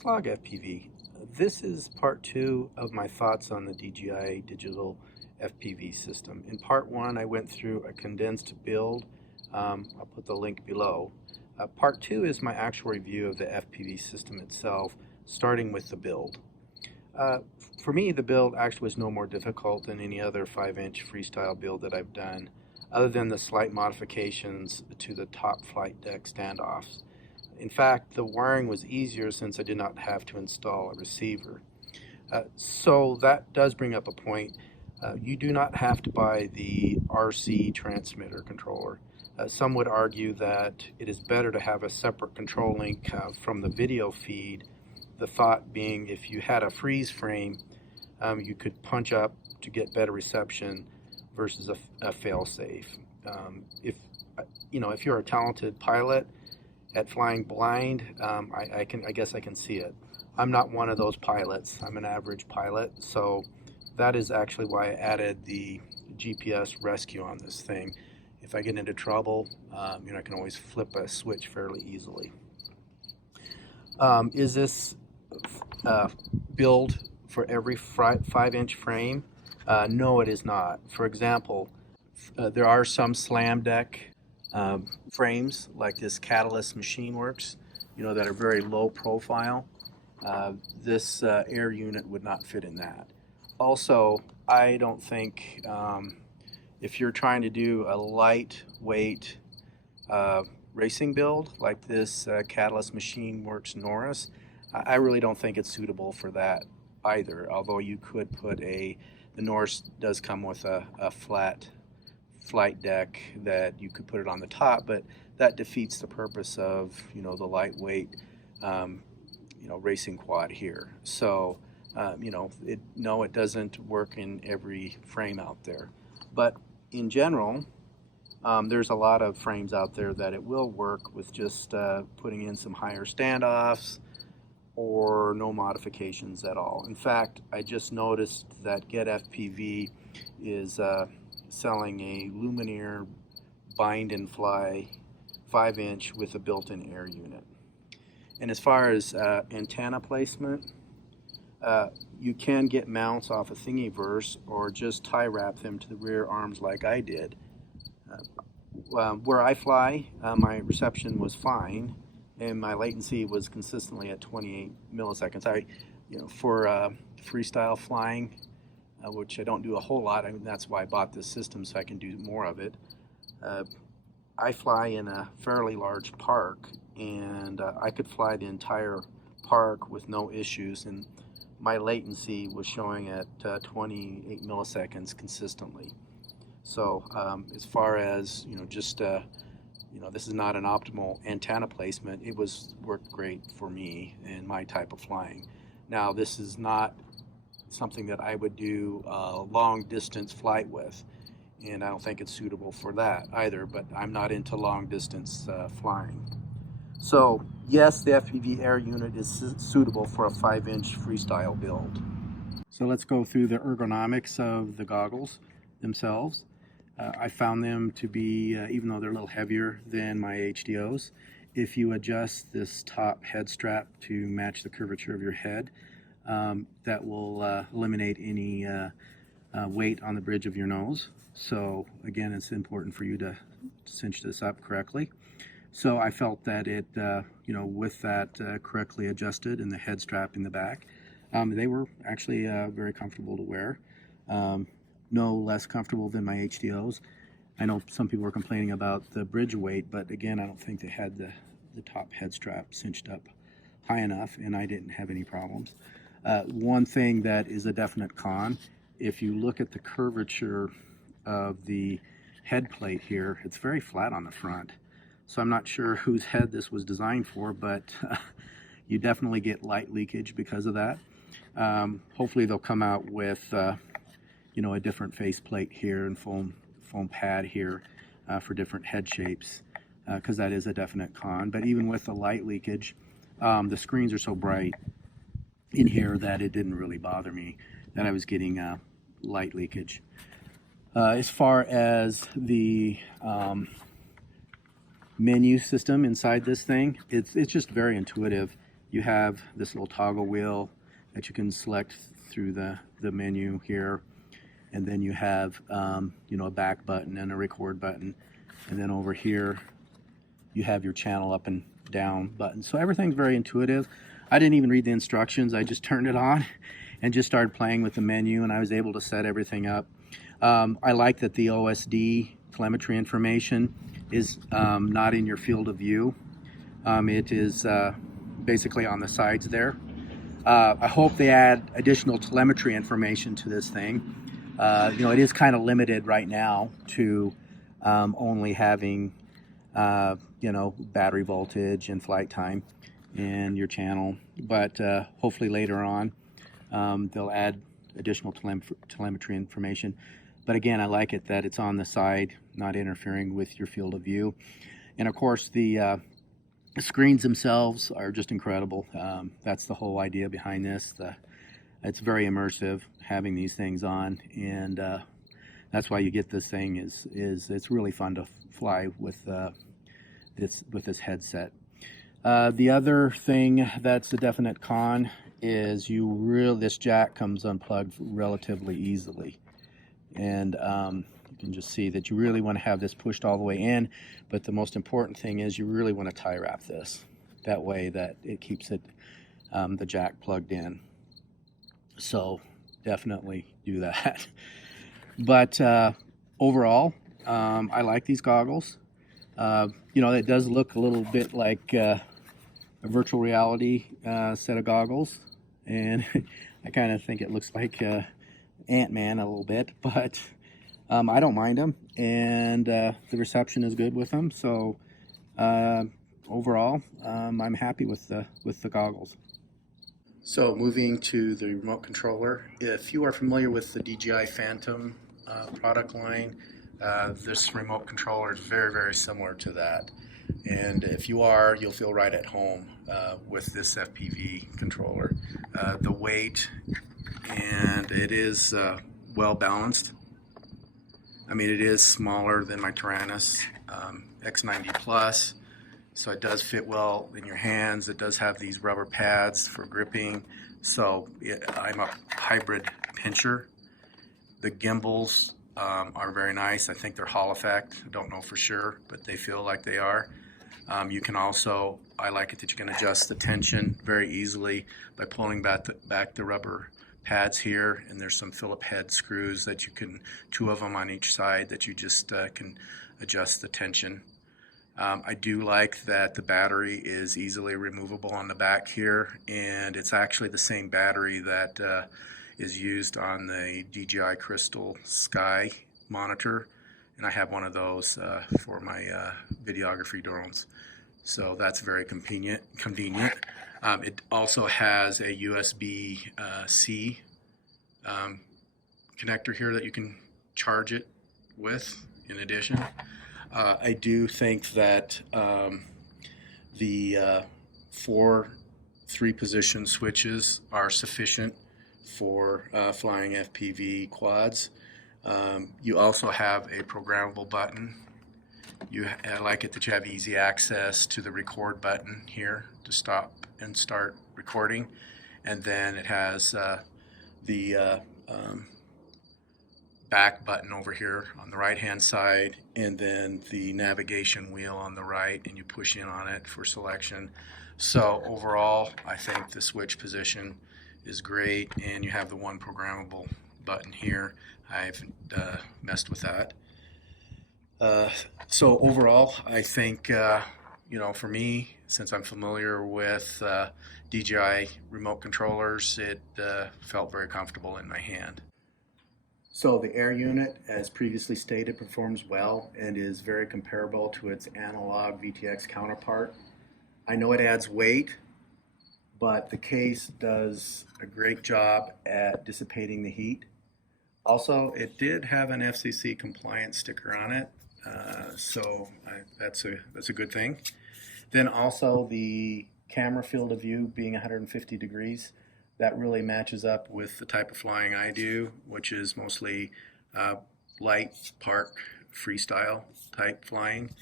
Slog FPV. This is part 2 of my thoughts on the DJI Digital FPV system. In part 1, I went through a condensed build. I'll put the link below. Part 2 is my actual review of the FPV system itself, starting with the build. For me, the build actually was no more difficult than any other 5-inch freestyle build that I've done, other than the slight modifications to the top flight deck standoffs. In fact, the wiring was easier since I did not have to install a receiver. So that does bring up a point. You do not have to buy the RC transmitter controller. Some would argue that it is better to have a separate control link from the video feed. The thought being, if you had a freeze frame, you could punch up to get better reception versus a fail-safe. If you're a talented pilot at flying blind, I guess I can see it. I'm not one of those pilots. I'm an average pilot, so that is actually why I added the GPS rescue on this thing. If I get into trouble, I can always flip a switch fairly easily. Is this build for every 5-inch frame? No, it is not. For example, there are some slam deck frames like this Catalyst Machine Works, that are very low profile. This air unit would not fit in that. Also, I don't think if you're trying to do a lightweight racing build like this Catalyst Machine Works Norris, I really don't think it's suitable for that either, although you could put the Norris does come with a flat flight deck that you could put it on the top, but that defeats the purpose of the lightweight racing quad here. So it doesn't work in every frame out there, but in general there's a lot of frames out there that it will work with just putting in some higher standoffs or no modifications at all. In fact, I just noticed that Get FPV is selling a Lumineer bind and fly 5-inch with a built-in air unit. And as far as antenna placement, you can get mounts off a Thingiverse or just tie wrap them to the rear arms like I did. Where I fly, my reception was fine and my latency was consistently at 28 milliseconds. For freestyle flying, which I don't do a whole lot. That's why I bought this system, so I can do more of it. I fly in a fairly large park, and I could fly the entire park with no issues, and my latency was showing at 28 milliseconds consistently. So as far as this is not an optimal antenna placement. It worked great for me and my type of flying. Now, this is not something that I would do a long distance flight with, and I don't think it's suitable for that either, but I'm not into long distance flying. So yes, the FPV air unit is suitable for a 5-inch freestyle build. So let's go through the ergonomics of the goggles themselves. I found them to be, even though they're a little heavier than my HDOs, if you adjust this top head strap to match the curvature of your head, that will eliminate any weight on the bridge of your nose. So again, it's important for you to cinch this up correctly. So I felt that it, with that correctly adjusted and the head strap in the back, they were actually very comfortable to wear. No less comfortable than my HDOs. I know some people were complaining about the bridge weight, but again, I don't think they had the top head strap cinched up high enough, and I didn't have any problems. One thing that is a definite con, if you look at the curvature of the head plate here, it's very flat on the front. So I'm not sure whose head this was designed for, but you definitely get light leakage because of that. Hopefully they'll come out with a different face plate here and foam pad here for different head shapes, because that is a definite con. But even with the light leakage, the screens are so bright in here that it didn't really bother me that I was getting light leakage. As far as the menu system inside this thing, it's just very intuitive. You have this little toggle wheel that you can select through the menu here. And then you have, you know, a back button and a record button. And then over here, you have your channel up and down button. So everything's very intuitive. I didn't even read the instructions. I just turned it on and just started playing with the menu, and I was able to set everything up. I like that the OSD telemetry information is not in your field of view. It is basically on the sides there. I hope they add additional telemetry information to this thing. You know, it is kind of limited right now to only having, you know, battery voltage and flight time and your channel. But hopefully later on, they'll add additional telemetry information. But again, I like it that it's on the side, not interfering with your field of view. And of course, the screens themselves are just incredible. That's the whole idea behind this. It's very immersive having these things on, and that's why you get this thing. Is it's really fun to fly with this headset. The other thing that's a definite con is this jack comes unplugged relatively easily, and you can just see that you really want to have this pushed all the way in. But the most important thing is you really want to tie wrap this that way that it keeps it the jack plugged in. So definitely do that. But overall, I like these goggles. You know, it does look a little bit like a virtual reality set of goggles, and I kind of think it looks like Ant-Man a little bit, but I don't mind them, and the reception is good with them. So overall, I'm happy with the goggles. So moving to the remote controller, if you are familiar with the DJI Phantom product line, this remote controller is very, very similar to that. And if you are, you'll feel right at home with this FPV controller. The weight, and it is well balanced. I mean, it is smaller than my Tyrannus X90 Plus, so it does fit well in your hands. It does have these rubber pads for gripping, so I'm a hybrid pincher. The gimbals are very nice. I think they're Hall effect. I don't know for sure, but they feel like they are. You can also, I like it that you can adjust the tension very easily by pulling back the rubber pads here, and there's some Phillip head screws that you can, 2 of them on each side, that you just can adjust the tension. I do like that the battery is easily removable on the back here, and it's actually the same battery that is used on the DJI Crystal Sky monitor, and I have one of those for my videography drones. So that's very convenient. It also has a USB-C connector here that you can charge it with in addition. I do think that the 4 3-position switches are sufficient for flying FPV quads. You also have a programmable button. I like it that you have easy access to the record button here to stop and start recording, and then it has the back button over here on the right hand side, and then the navigation wheel on the right, and you push in on it for selection. So overall, I think the switch position is great, and you have the one programmable button here. I haven't messed with that. So overall, I think, you know, for me, since I'm familiar with DJI remote controllers, it felt very comfortable in my hand. So the air unit, as previously stated, performs well and is very comparable to its analog VTX counterpart. I know it adds weight, but the case does a great job at dissipating the heat. Also, it did have an FCC compliant sticker on it, so that's a good thing. Then also the camera field of view being 150 degrees, that really matches up with the type of flying I do, which is mostly light park freestyle type flying,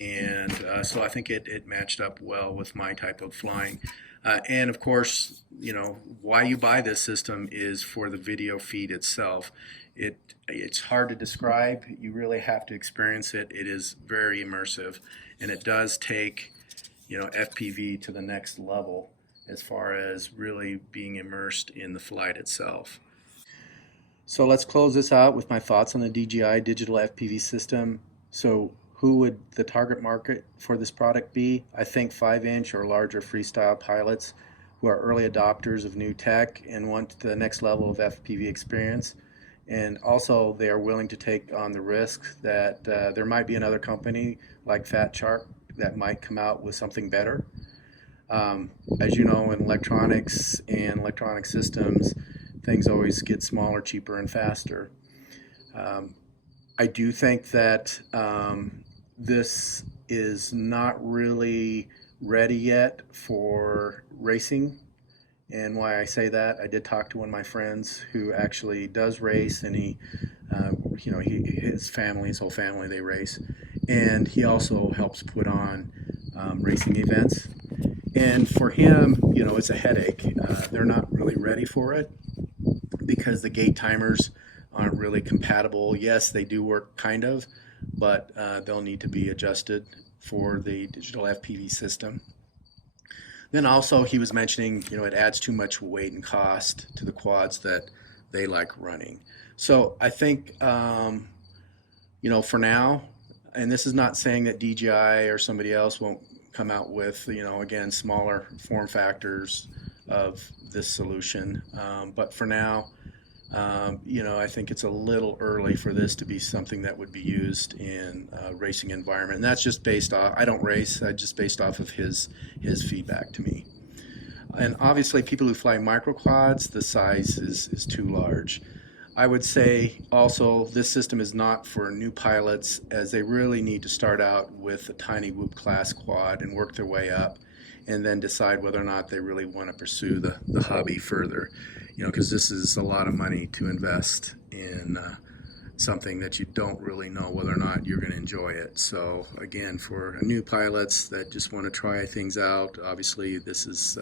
and so I think it matched up well with my type of flying. And of course, why you buy this system is for the video feed itself. It's hard to describe. You really have to experience it. It is very immersive, and it does take, FPV to the next level as far as really being immersed in the flight itself. So let's close this out with my thoughts on the DJI Digital FPV System. So who would the target market for this product be? I think 5-inch or larger freestyle pilots who are early adopters of new tech and want the next level of FPV experience. And also they are willing to take on the risk that there might be another company like Fat Shark that might come out with something better. As you know, in electronics and electronic systems, things always get smaller, cheaper, and faster. I do think that this is not really ready yet for racing. And why I say that, I did talk to one of my friends who actually does race, and his whole family, they race, and he also helps put on racing events. And for him, it's a headache. They're not really ready for it because the gate timers aren't really compatible. Yes, they do work kind of, but they'll need to be adjusted for the digital FPV system. Then also he was mentioning, it adds too much weight and cost to the quads that they like running. So I think, for now, and this is not saying that DJI or somebody else won't come out with, again, smaller form factors of this solution. But for now, I think it's a little early for this to be something that would be used in a racing environment. And that's just based off, I don't race, just based off of his feedback to me. And obviously people who fly microquads, the size is too large. I would say also this system is not for new pilots, as they really need to start out with a tiny Whoop class quad and work their way up and then decide whether or not they really want to pursue the hobby further. Because this is a lot of money to invest in something that you don't really know whether or not you're going to enjoy it. So again, for new pilots that just want to try things out, obviously this is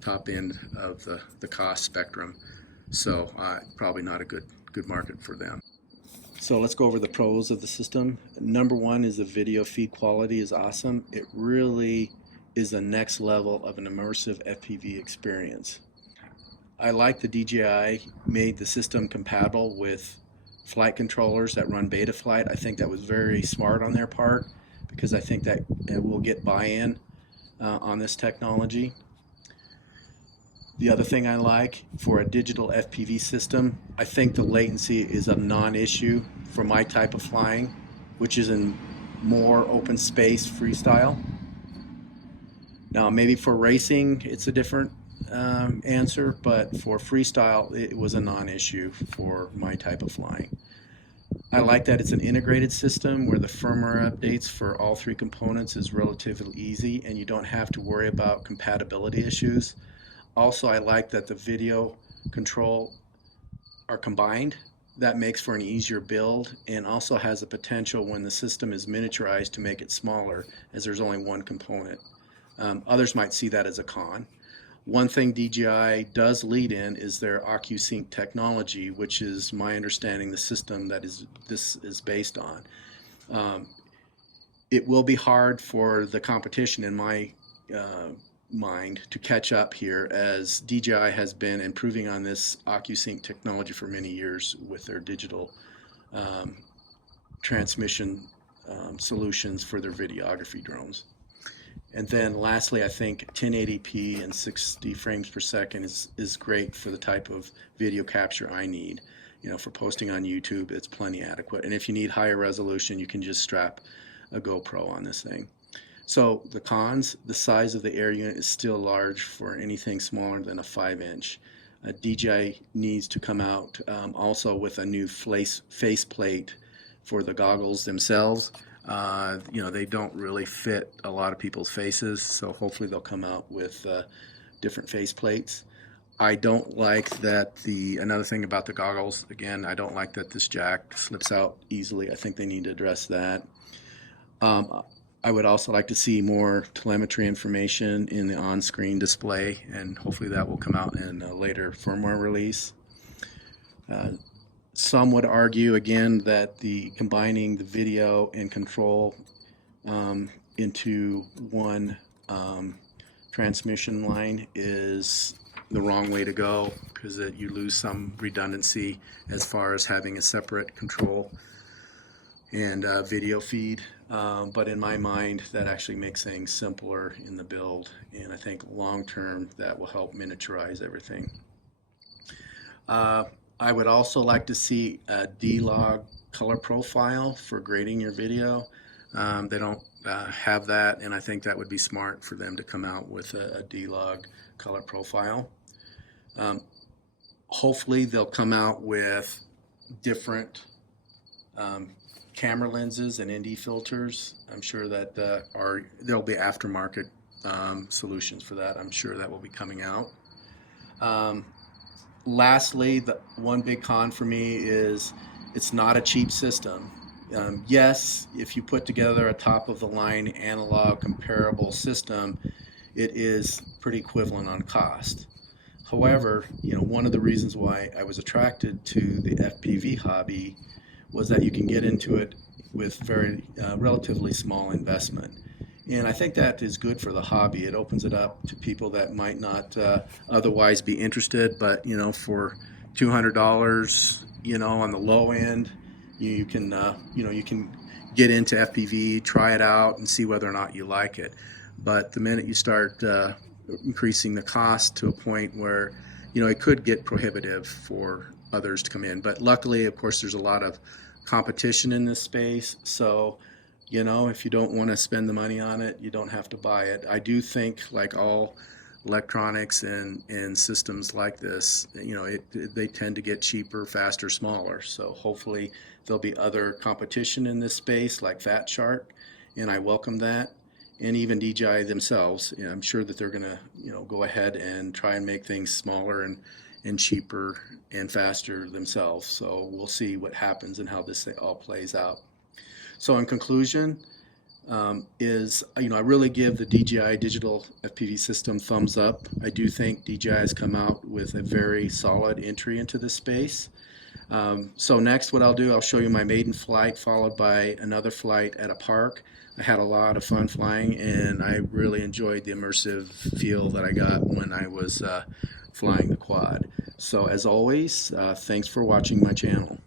top end of the cost spectrum. So probably not a good market for them. So let's go over the pros of the system. Number one is the video feed quality is awesome. It really is the next level of an immersive FPV experience. I like the DJI made the system compatible with flight controllers that run Betaflight. I think that was very smart on their part, because I think that it will get buy-in on this technology. The other thing I like for a digital FPV system, I think the latency is a non-issue for my type of flying, which is in more open space freestyle. Now maybe for racing it's a different answer, but for freestyle it was a non-issue for my type of flying. I like that it's an integrated system where the firmware updates for all three components is relatively easy and you don't have to worry about compatibility issues. Also, I like that the video control are combined. That makes for an easier build, and also has the potential when the system is miniaturized to make it smaller, as there's only one component. Others might see that as a con. One thing DJI does lead in is their OcuSync technology, which is my understanding the system that this is based on. It will be hard for the competition, in my mind, to catch up here, as DJI has been improving on this OcuSync technology for many years with their digital transmission solutions for their videography drones. And then lastly, I think 1080p and 60 frames per second is great for the type of video capture I need. For posting on YouTube, it's plenty adequate. And if you need higher resolution, you can just strap a GoPro on this thing. So the cons, the size of the air unit is still large for anything smaller than a 5-inch. DJI needs to come out also with a new faceplate for the goggles themselves. They don't really fit a lot of people's faces, so hopefully they'll come out with different faceplates. I don't like that another thing about the goggles, again, I don't like that this jack slips out easily. I think they need to address that. I would also like to see more telemetry information in the on-screen display, and hopefully that will come out in a later firmware release. Some would argue again that combining the video and control into one transmission line is the wrong way to go, because you lose some redundancy as far as having a separate control and video feed. But in my mind, that actually makes things simpler in the build, and I think long term that will help miniaturize everything. I would also like to see a D-Log color profile for grading your video. They don't have that, and I think that would be smart for them to come out with a D-Log color profile. Hopefully they'll come out with different camera lenses and ND filters. I'm sure that there'll be aftermarket solutions for that. I'm sure that will be coming out. Lastly, the one big con for me is it's not a cheap system. Yes, if you put together a top-of-the-line analog comparable system, it is pretty equivalent on cost. However, one of the reasons why I was attracted to the FPV hobby was that you can get into it with very relatively small investment. And I think that is good for the hobby. It opens it up to people that might not otherwise be interested, but for $200, on the low end, you can get into FPV, try it out, and see whether or not you like it. But the minute you start increasing the cost to a point where it could get prohibitive for others to come in. But luckily, of course, there's a lot of competition in this space, so if you don't want to spend the money on it, you don't have to buy it. I do think, like all electronics and systems like this, they tend to get cheaper, faster, smaller. So hopefully there'll be other competition in this space like Fat Shark, and I welcome that. And even DJI themselves, I'm sure that they're going to go ahead and try and make things smaller and cheaper and faster themselves. So we'll see what happens and how this all plays out. So in conclusion, I really give the DJI Digital FPV System thumbs up. I do think DJI has come out with a very solid entry into this space. So next, what I'll show you my maiden flight followed by another flight at a park. I had a lot of fun flying, and I really enjoyed the immersive feel that I got when I was flying the quad. So as always, thanks for watching my channel.